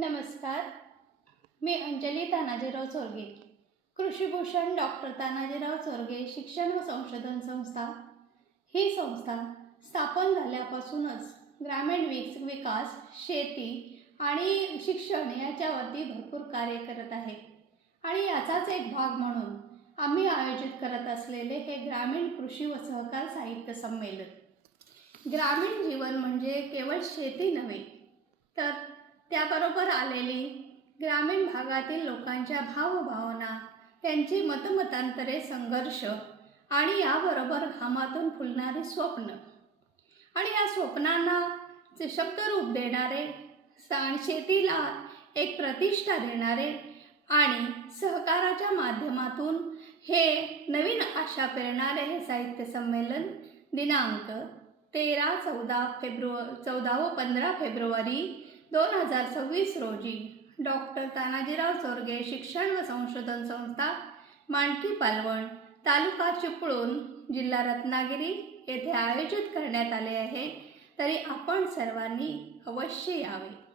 नमस्कार, मी अंजली तानाजीराव चोरगे. कृषीभूषण डॉक्टर तानाजीराव चोरगे शिक्षण व संशोधन संस्था ही संस्था स्थापन झाल्यापासूनच ग्रामीण विकास, शेती आणि शिक्षण याच्यावरती भरपूर कार्य करत आहे. आणि याचाच एक भाग म्हणून आम्ही आयोजित करत असलेले हे ग्रामीण कृषी व सहकार साहित्य संमेलन. ग्रामीण जीवन म्हणजे केवळ शेती नव्हे, तर त्याबरोबर आलेली ग्रामीण भागातील लोकांच्या भावभावना, त्यांची मतमतांतरे, संघर्ष आणि याबरोबर घामातून फुलणारी स्वप्न आणि या स्वप्नांना शब्दरूप देणारे, शेतीला एक प्रतिष्ठा देणारे आणि सहकाराच्या माध्यमातून हे नवीन आशा पेरणारे हे साहित्य संमेलन दिनांक 14 व 15 फेब्रुवारी 2026 रोजी डॉक्टर तानाजीराव चोरगे शिक्षण व संशोधन संस्था, मांडकी पालवण, तालुका चिपळूण, जिल्हा रत्नागिरी येथे आयोजित करण्यात आले आहे. तरी आपण सर्वांनी अवश्य यावे.